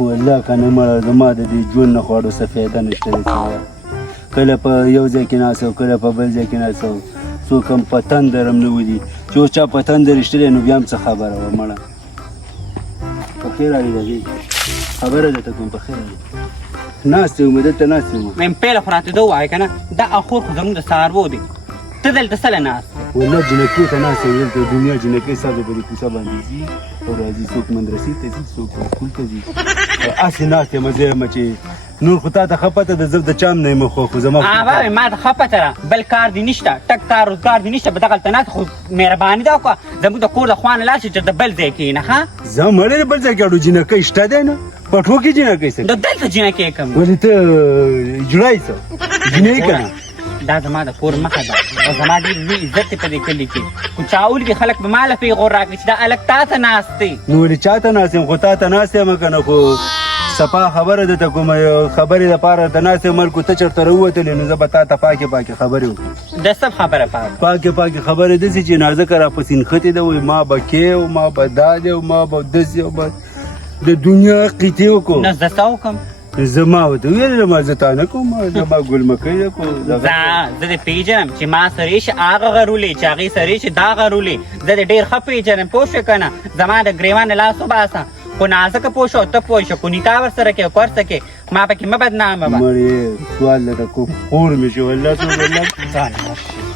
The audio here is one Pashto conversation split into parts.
والله که نه مړه زما د دې ژوند نه خواړو څه فایده نشته دی کله په یو ځای کې ناست او کله په بل ځای کې ناست او څوک هم په تندر هم نه ولي چې اوس چا په تندر ایشتلی نو بیا هم څه خبره وه مړه په خیر علي رضي خبره درته کوم په خیر علي ناست یم دلته ناست یم ویم پیله خو راته ده ووایه که نه دا اخور خو زموږ د څاروو دی ته دلته څه له ناست والله جنکۍ ته ناست یم دلته دنیا جنکۍ ستا د په دې کوڅه باندې ځي او راځي څوک مدرسې ته ځي څوک سکول ته ځي هسې ناست یم زه یم چې نور خو تا ته ښه پته ده زه د چا هم نه یم خو زما بابې ما ته ښه پته ده بل کار دې نشته ټک کار روزګار دې نشته به دغلته ناست خو مهرباني ده وکړه زموږ د کور د خوا نه لاړ شي چې د بل ځای کښېنه ښه زه مړی بل ځای کې اړو جنکۍ شته دی نه پټو کې جنکۍ څه د دلته جنکۍ کوم ولې ته جړی څه جنۍ که نه دا زما د کور مخه ده او زما ډېر لوی عزت دی په دې کلي کې خو چاول کې خلک به ما له پیغور راکړي چې دا هلک تا ته ناست دی نو ولې چا ته ناست یم خو تا ته ناست یم که نه خو صفا خبره درته کومه خبرې دپاره ته ناست یم ملکو ته چېرته راووتلې نو زه به تا ته پاکې پاکې خبرې وکړم د څه خبره پاکې پاکې خبرې داسې چې نازکه راپسې نښتې ده وایي ما به کې او ما به دا دی او ما به داسې او به د دنیا قیتې وکړو نو زه څه وکړم زما ورته ویلې ما زه تا نه کوم زما ګلمکۍ ده کو زه دې پېژنم چې ما سره یې شي هغه غرولې چې هغې سره یې شي دا غرولې زه دې ډېر ښه پېژنم پوه شوې که نه زما د ګرېوان نه لاس وباسه خو نازکه پوه شو ته پوه شو خو نکاح ورسره کې او ورسه کې ما پکې مه بدنامه به مړې سوال درته کوم خور مې شي والله څه والله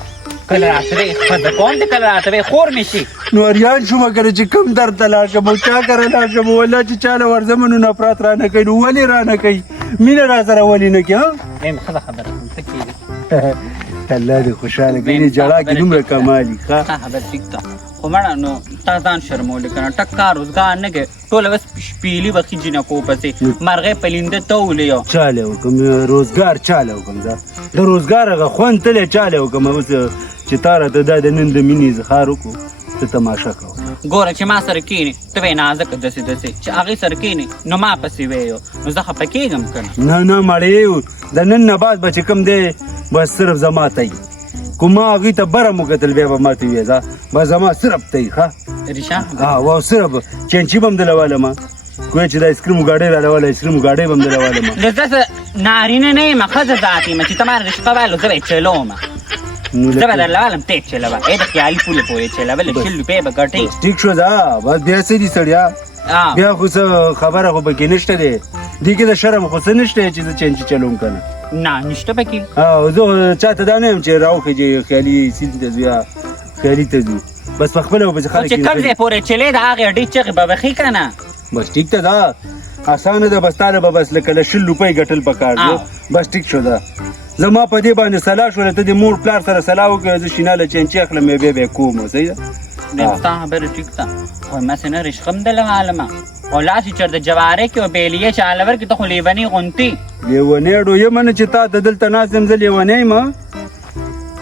کله راته وې ښځه کوم دی کله راته وې خور مې شي نو اریان شومه که نه چې کوم درد ته لاړ شم او چا کره لاړ شم والله چې چاله ورځم نو نفرت رانه کوي نو ولې رانه کوي مینه را سره ولې نه کوي ویم ښځه خبره کوم څه کېږي الله دې خوشحاله کړي دې ژړا کې دومره کمالي ښه خبره ټیک ده خو مړه نو تا ځان شرمولې که نه ټک کار روزګار نه کوې ټوله بس شپېلي وخي جنکو پسې مرغۍ پلینده ته ولې چاله وکړم روزګار چاله وکړم زه د روزګار هغه خوند تلې چاله وکړم اوس چې تا راته دا د نن د مینې اظهار وکړو ته تماشه کوه ګوره چې ما سره کښېنې ته وایې نازکه داسې داسې چې هغې سره کښېنې نو ما پسې ویې نو زه خفه کېږم که نه نه مړې د نن نه بعد به چې کوم دی بس صرف زما ته وي کو ما هغې ته بره مو کتل بیا به ما ته ویې ځه بس زما صرف ته وي ښه ریشه او صرف چینچي به هم دله والمه کوی چې د ایسکریمو ګاډۍ راله ایسکریمو ګاډۍ به هم دله والمه زه داسې نارینه نه یم ښځه ذات یم چې ته ما رشقه وایلو زه به یې چلومه زه به درله والم ته یې چلوه ای د خیالي پولې پورې چلوه لږ 100 روپۍ به ګټې ټیک شو دا بس بیا څه دي سړیا بیا خو څه خبره خو پکې نشته دی دې کې د شرم خو څه نشته چې زه چینچي چلوم که نه نه نشته پکې زه چاته دا نه یم چې راوخېږي خیالي سیند ته ځو یا خیالي ته ځو بس په خپله به خلک چې کوم ځای پورې چلې د هغې اډې چغې به وخي که نه بس ټیک ته دا اسانه ده بس تاله به بس لکه د 100 روپۍ ګټل پکار دی بس ټیک شو ده زما په دې باندې سلا شوله ته د مور پلار سره سلا وکړه زه شیناله چینچي اخلم بیا بیا کوم صحیح ده ستا خبره ټیک ده خو همسې نه رشقه هم دله والمه او لاس یې چېرته جوارې کې او بیلیې چاله ورکړي ته خو لیونۍ غوندې لیونۍ ډو یم نه چې تا ته دلته ناست یم زه لیونۍ یم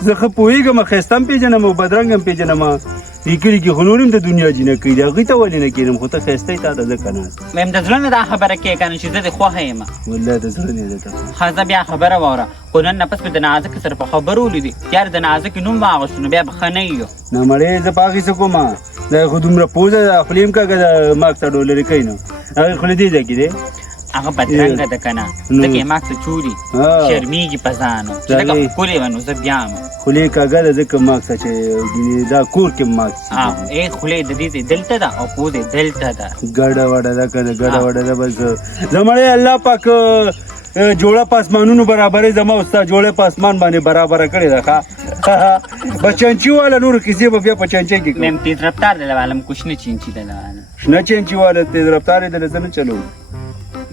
زه ښه پوهېږم ښایسته هم پېژنم او بدرنګ هم پېژنم دې کلي کې خو نور هم د دنیا جنکۍ دي هغوی ته ولې نه کېنم خو ته ښایسته یې تا ته ځکه ناست ویم د زړه نه دا خبره کوې که نه چې زه دې خوښه یم والله د زړه نه ده ښه زه بیا خبره واوره خو نن نه پس مې د نازکې سره په خبرو ولیدې یار د نازکې نوم واغوستو نو بیا به ښه نه یو نه مړې زه په هغې څه کومه دا خو دومره پوزه ده خولې هم کږه ده ماک ته ډولرې کوي نو هغې خولې دې ځای کې دی هغه بدرنګه ده که نه ځکه یې ماک ته چوري شرمېږي په ځانو چې لکه ښکلې وه نو زه بیا یم خولې کږه ده ځکه ماک ته چې دا کور کې ماک ای خولې د دې دلته ده او پوز یې دلته ده ګډه وډه ده که نه ګډه وډه ده بس زه مړې الله پاک جوړه په اسمانونو برابرې زما او ستا جوړه په اسمان باندې برابره کړې ده ښه په چنچي واله نورو کیسې به بیا په چنچۍ کې میم تیز رفتار دله والم کو شنه چینچي دله والم شنه چینچي واله تیز رفتار یې دله زه نه چلوم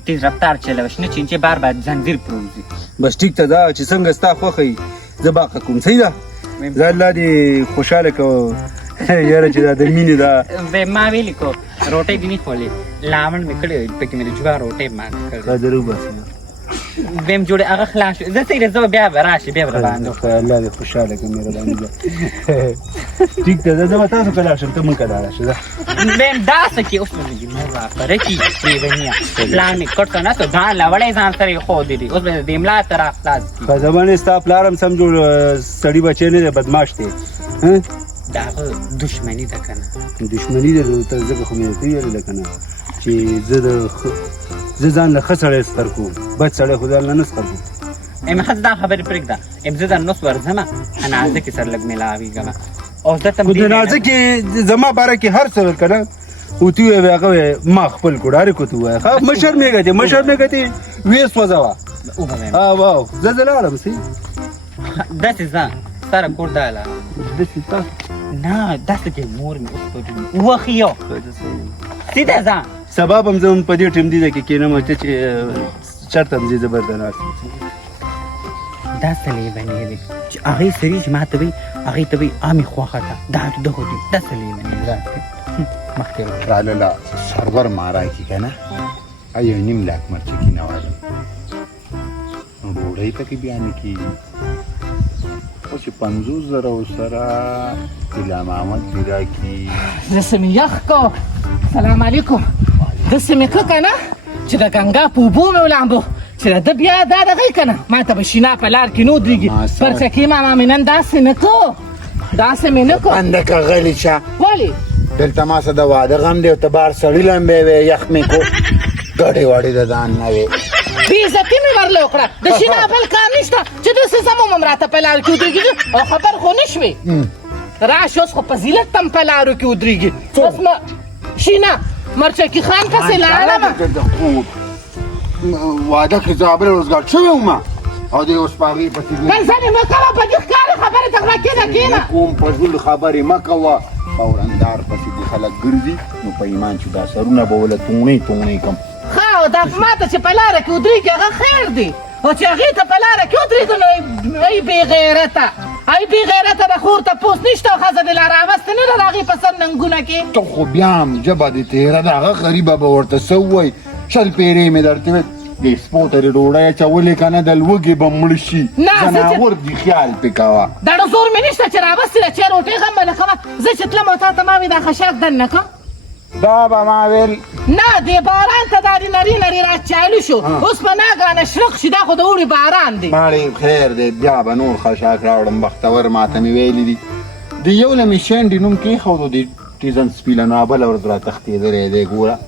تیز رفتار چلوه شنه چینچي بار بار زنځیر پروزي بس ټیک ته دا چې څنګه ستا خوښه وي زه باقه کوم صحیح ده زه الله دې خوشحاله کوم یاره چې دا د مینې دا ما ویلي کو روټۍ دې نه خولې لامن مې کړی پکې مې د جوار روټۍ مات کړې قدر وباسه ویم جوړې هغه خلاص شو زه څه زه بیا به راشي بیا به راباندې الله دې خوشحاله کړي مهرباني ده ټیک ده زه به تاسو کله راشم ته مونږ کله راشې زه ویم داسې کې اوس مې مور راپره کي لیونیه پلان مې کړ ته نه ته ځان له وړی ځان سره یې ښودې دي اوس به د املا ته راخلاص کړي په زمانې ستا پلار هم سم جوړ سړي بچی نه دی بدماش دی د هغه دښمني ده که نه دښمني ده ته ځکه خو مې درته ویلې ده که نه چې زه د زه ځان له ښه سړی سخر کوم بد سړی خو ځان له نه سخر کوم ام حد دا خبرې پرېږده ام زه در نوس ورځمه نازکې سره لږ میلاویږم او زه ته خو د نازکې زما باره کې هر څه که نه ورته ووایې هغه وایې ما خپل کړو هر یې ورته ووایه ښه مه شرمېږه دې مه شرمېږه دې ویې سوځوه او زه لاړم سي داسې ځه سره کور دا له داسې ته نه داسې کې مور مې اوس وخت یو سیده ځه سبا به هم زه هم په دې ټیم دې کې کښېنم ته چې چېرته هم ځې زه به درته ناست یم دا څه لیونی دی چې هغې سړي چې ما ته وایي هغې ته وایي عامې خوښه ده دا دغو دي دا څه لیونی ذات دی مخکې رالاله سرور مارای کی کنه ایو نیم لاک مرچ کی نواله نو ډوډۍ ته کې بیان کی او چې 50,000 سره اله محمد پیرا کی داسې مې یخ کو سلام علیکم داسې مې که که نه چې د ګنګا په اوبو مې ولامبو چې د ده بیا دا دغې که نه ما ته به شینا په لار کې نه ودرېږي پرچکې ماما مې نن داسې نه کو داسې مې نه کو بنده که غلی شه ولې دلته ما څه د واده غم دی او ته بار سړي لمبې وې یخ مې کو ګډې واډې د ځان نه وې بېعزتي مې ورله وکړه د شینا بل کار نشته چې داسې زموم هم راته په لار کې ودرېږي او خبر خو نه شوې راشه اوس خو فضیلت ته هم په لارو کې ودرېږي اوس شینا مرچکي خان پسې لاړم واده کې زه بل روزګار شوی وم او دې اوس په هغې پسې کنځلې مه کوه په دې ښکارې خبرې ته غوږ کېږه کښېنه کوم فضول خبرې مه کوه فورندار پسې دې خلک ګرځي نو په ایمان چې دا سرونه به وله توڼې کم ښه او دا ما ته چې په لاره کې ودرېږي هغه خیر دی او چې هغې ته په لاره کې ودرېږي نو ای بې غیرته ای بې غیرته د خور تپوس نشته او ښځه دې لا راوستې نه ده د هغې په سر ننګونه کې ته خو بیا هم ژبه دې تېره ده هغه غریبه به ورته څه ووایي 100 پیرې مې درته ویل دې سپو ته دې ډوډۍ اچولې که نه د لوږې به مړ شي ځناور دي خیال پې کوه دړو زور مې نشته چې راوستې ده چې روټۍ غم به نه کوه زه چې تلم او تا ته ما وې دا خشاک دننه که دا به ما ویل نه دې باران ته دا دې نري نري راچالو شو اوس په ناګانه شرق شي دا خو د اوړي باران دی ماړې خیر دی بیا به نور خشاک راوړم بختور ماته مې ویلي دي د یو له مې شینډې نوم کېښودو د ټیزن سپیله نابله ورته راتښتېدلی دی ګوره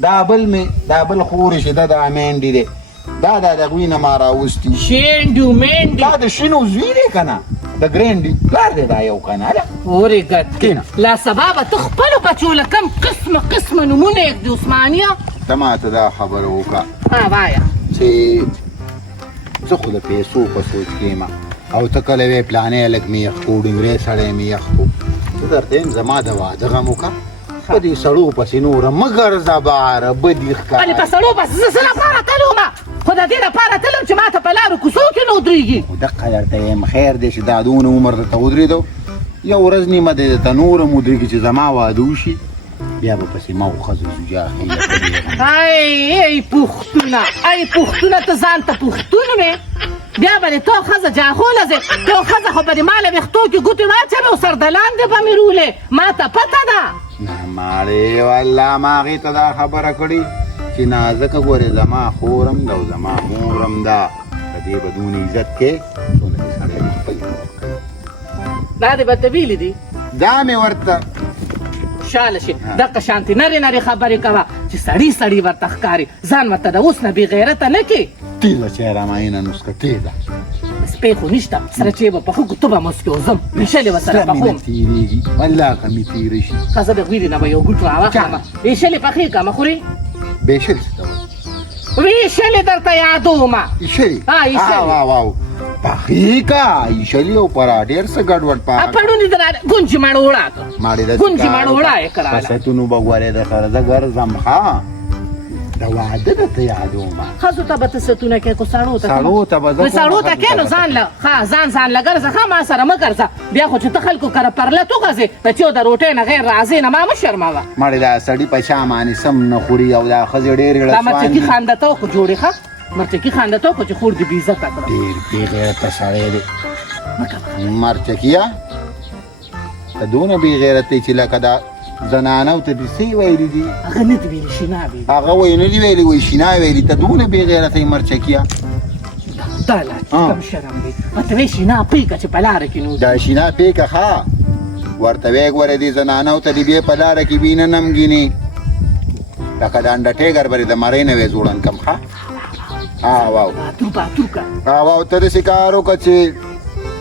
دا بل خورې چې ده دا مینډې دی دا د هغوی نه ما راوستي شینډو مینډې دا د شینو زوی دی که نه د ګرینډي پلار دی دا یو که نه اورې ګډ لا سبا به ته خپلو بچو له کم قسمه نومونه یږدي عثمانیه ته ماته دا خبره وکړه ها وایه چې زه خو د پیسو په سوچ کې یم او ته کله وې پلانې هلک مې یخ کړو ډنګرې سړی مې یخ کړو زه درته یم زما د واده غم وکړه په دې سړو پسې نوره مه ګرځه باره بدي ښکاره ولې په سړو پسې زه څه لپاره تلم خو د دې لپاره تلم چې ما ته په لارو کوڅو کې نه ودرېږي خو دقه درته یم خیر دی چې دا دونه عمر درته ودرېدو یو ورځ نیمه دی درته نور هم ودرېږي چې زما واده وشي بیا به پسې ما و ښځو زوجاخې ای پښتونه ته ځان ته پښتون وې بیا به دې تو ښځه جاغوله ځې تو ښځه خو به دې ما له ویښتو کې ګوتې واچوې او سردلان دې به مې رولې ما ته پته ده نه ماړې والله ما هغې ته دا خبره کړې چې نازکه ګورې زما خورم ده او زما مورم ده په دې به دونه عزت کې څونه دې سړی خپل دا دې به ته ویلي دي دا مې ورته شاله شي دغه شانتې نرې نرې خبرې کوه چې سړي ورته ښکاري ځان ورته د اوس نه بې غیرته نه کې تیزه چې راماینه نسکه تیزه سپی خو نشته سره چې به پخه ګوتو به مسکې وځم میشلې به سره پخوم تېرېږي والله که مې تېره شي ښه زه د غویلې نه به یو ګوټ راواخلم ویشلې پخې کړم خورې بېشل څه ته وایي ویشلې درته یادومه ایشلې ایشلې واو پخې کا ایشلې او پرا ډېر څه ګډوډ پاک پړونې در ګونجې ماړه وړه ګونجې ماړه وړه یې کړله پسټونو به ګورې د سره زه ګرځم ښه د واده درته یادومه ښځو ته به ته ستونه کوې خو سړو ته سړو ته کوې نو ځان له ځان له ګرځه ښه ما سره مه ګرځه بیا خو چې ته خلکو کره پرلت وغځې د چیو د روټۍ نه غیر راځې نه ما مه شرموه مړې دا سړي په شا باندې سم نه خوري او دا ښځې ډېرې دا مرچکي خاندته خو جوړې ښه مرچکي خاندته خو چې خور دې بې عزته کړه ډېر بې غیرته سړی دی مرچکیه ته دونه بې غیرت دی چې لکه دا زنانو ته دې څه ویلي دي هغه نه دي ویلي شینا ویلي هغه وایي نه دي ویلي وایي شینا ویلي ته دونه بې غیرته یې مرچکیه دا لا کم شرم دی ورته وایي شینا پرېږده چې په لاره کې نو دا شینا پرېږده ښه ورته وایې ګوره دې زنانو ته دې بیا په لاره کې وینه نمګینې لکه د انډرټیکر برې د مرۍ نه وې جوړن کم ښه واو واو ته داسې کار وکړه چې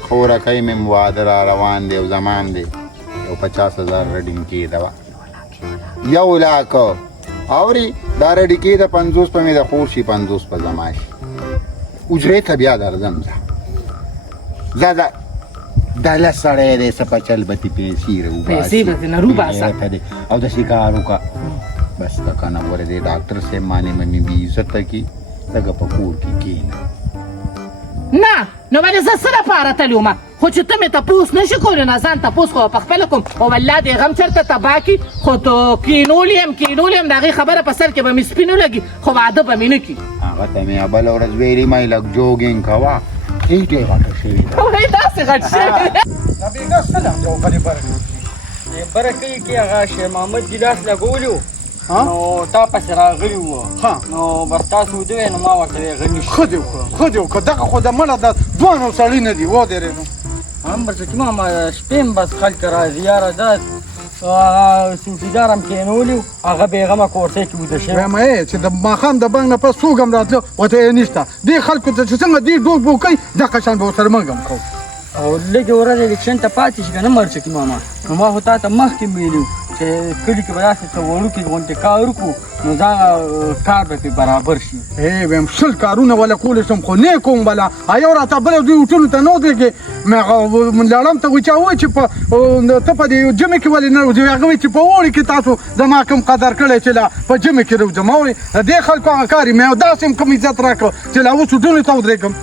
خورکۍ مې واده را روان دی او زمان دی یو 50,000 رډینګ کېده وه 1 لاک اورې دا رډي کېده 50 په مې د خور شي 50 په زما شي اجرې ته بیا درځم زه دا لس سړی دی څه په چل به تې پیسې روباسي او داسې کار وکړه بس که که نه ګوره دی ډاکټر صاحب مانې مې بې عزته کړي لږه په کور کې کښېنه نه نو ولې زه څه لپاره تللی وم خو چې ته مې تپوس نه شي کولی نه ځان تپوس خو په خپله کوم او والله دې غم چېرته تباه کړي خو کښېنولی یم د هغې خبره په سر کې به مې سپي نه لګي خو واده به مې نه کړي هغه ته مې بله ورځ ویلي مې لږ جوګینګ کوه ډېرې غټه شوې ده وایي داسې غټ شوی نبیګا سلام جو بری برکې کې هغه شیخ محمد ګیلاس لګولی و نو تا پسې راغلی وو نو بس تاسو ودوی نو ما ورته ویې غني ښه دې وکړه دغه خو د مړه د دوانو سړي نه دي ودرېدو هم برسکي ماما شپې هم بس خلک راځي یاره دا سوټیدار هم کېنولي هغه بېغمه کورسۍ کې ویده شوی وایم چې د ماښام د بانک نه پس څوک هم راتلو ورته یې نشته دې خلکو ته چې څنګه دې ډوک بوک کوي دغه شان به ورسره منګ هم کوو او لږې ورځ الیکشن ته پاتې شي که نه مرچکي ماما نو ما خو تا ته مخکې ویلي چې کلي کې به داسې څه وړوکي غوندې کار وکړو نو دغه کار به پرې برابر شي وایم 10 کارونه ولا کولی شم خو نه کوم بله یو راته بله دوی وټونو ته نه ودرېږې لاړم ته چا ووایي چې ته په دې جمعې کې ولې نه روځې هغه وایي چې په اوړي کې تاسو زما کوم قدر کړی چې لا په جمعې کې روځم وایي د دې خلکو هغه کار یې مې داسې هم کوم عزت راکړه چې لا اوس وټونو ته ودرېږم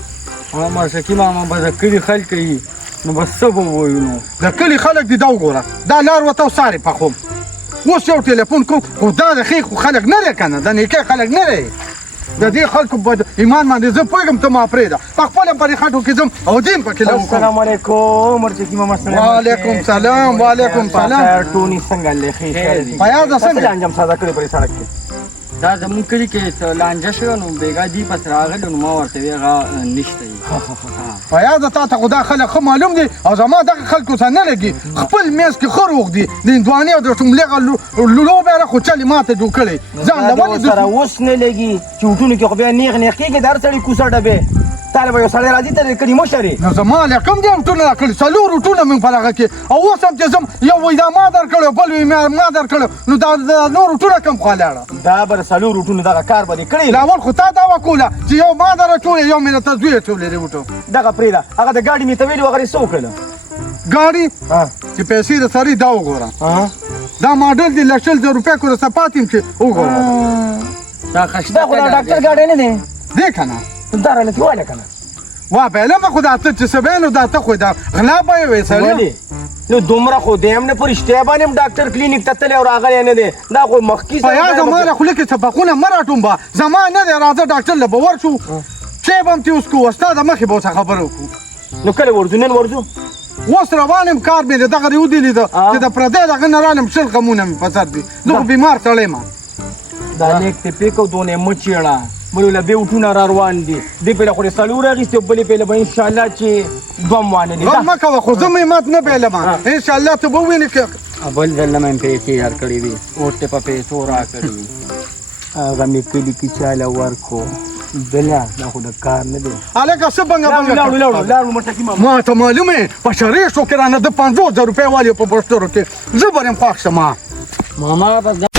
مرسکي ماما به د کلي خلک یي نو بس څه به ووایو نو د کلي خلک دي دا وګوره دا لار ورته سارې پخوم اوس یو ټلیفون کوم خو دا د ښې خو خلک نه دی که نه د نیکۍ خلک نه دی د دې خلکو په ایمان باندې زه پوهېږم ته ما پرېږده په خپل هم پرې خټو کې ځم او دې هم پکې السلام علیکم مرچکي ماما وعلیکم سلام وعلیکم سلام ټوني څنګه لیخې فیاضه څنګه انجام ساده کړی پرې سړک کې دا زمونږ کلي کې څه لانجه شوه نو بېګا دي پس راغلي نو ما ورته وی هغه نشته فیاضه تا ته خو دا خلک ښه معلوم دي او زما دغه خلکو ته نه لګي خپل میز کې ښه روغ دي د هندوانې او د ټوملغه لوبیاره خو چلې ماته جوړ کړی ځان له ولې سره اوس نه لګي چې وټونو کې خو بیا نیغ کېږي د هر سړي کوڅه ډبې تاله به یو سړی راځي ته د کلي مشرې نو زما له کوم دي وټونه راکړي 4 وټونه مې په هغه کې او اوس هم چې ځم یو وایي دا ما درکړی بل وایي ما درکړی نو دا نور وټونه کوم خوا لاړه دا به د 4 وټونو دغه کار به دې کړی لا اول خو تا دا وکوله چې یو ما در اچولی یو مې درته زوی اچولی دی وټو دغه پرېږده هغه د ګاډي مې ته ویلي هغه یې څه وکړله ګاډي چې پیسې د سړي دا وګوره دا ماډل دی 100,000 روپۍ کو درته پاتې یم چې وګوره دا خشته دا خو د ډاکټر ګاډی نه دی دی که نه دا رالتې واله که نه وا بهلمه خو دا ته چې څه نو دا ته خو دا غلا به یې وې سړی ولې نو دومره خو دی هم نه په رښتیا باندې هم ډاکټر کلینیک ته تللی او راغلی نه دی دا خو مخکې یا زما له خولې کې څپقونه مه راټوم به زما نه دی راځه ډاکټر له به ورشو چی به هم تې اوس کوو ستا د مخې به ورته خبره وکړو نو کله ورځو نن ورځو اوس روان یم کار مې د دغه دې ودیلي ده چې د پردی دغه نه رالم 10 غمونه مې په سر دي زه خو بیمار سړی یم دا لیک ته پېکو دونې مه چېړه بلو له بې وټونه را روان دي دې پهله خو دې 4 اخېستې او بلې پهله به انشاءالله چې 2 وانه دي غم مه کوه خو زه مې مات نه بېلم انشاءالله ته به ووینې که بل ځل نه مې پیسې یار کړې وي اوس ته په پیسو راکړې هغه مې کلي کې چاله ورکو بله دا خو د کار نه دی هلکه څه بنګه لاړو مرتکي ماما ما ته معلومې په شریشو کې رانه د 50,000 روپۍ والي په پوسټرو کې زه به یم خوښ شم ماما بس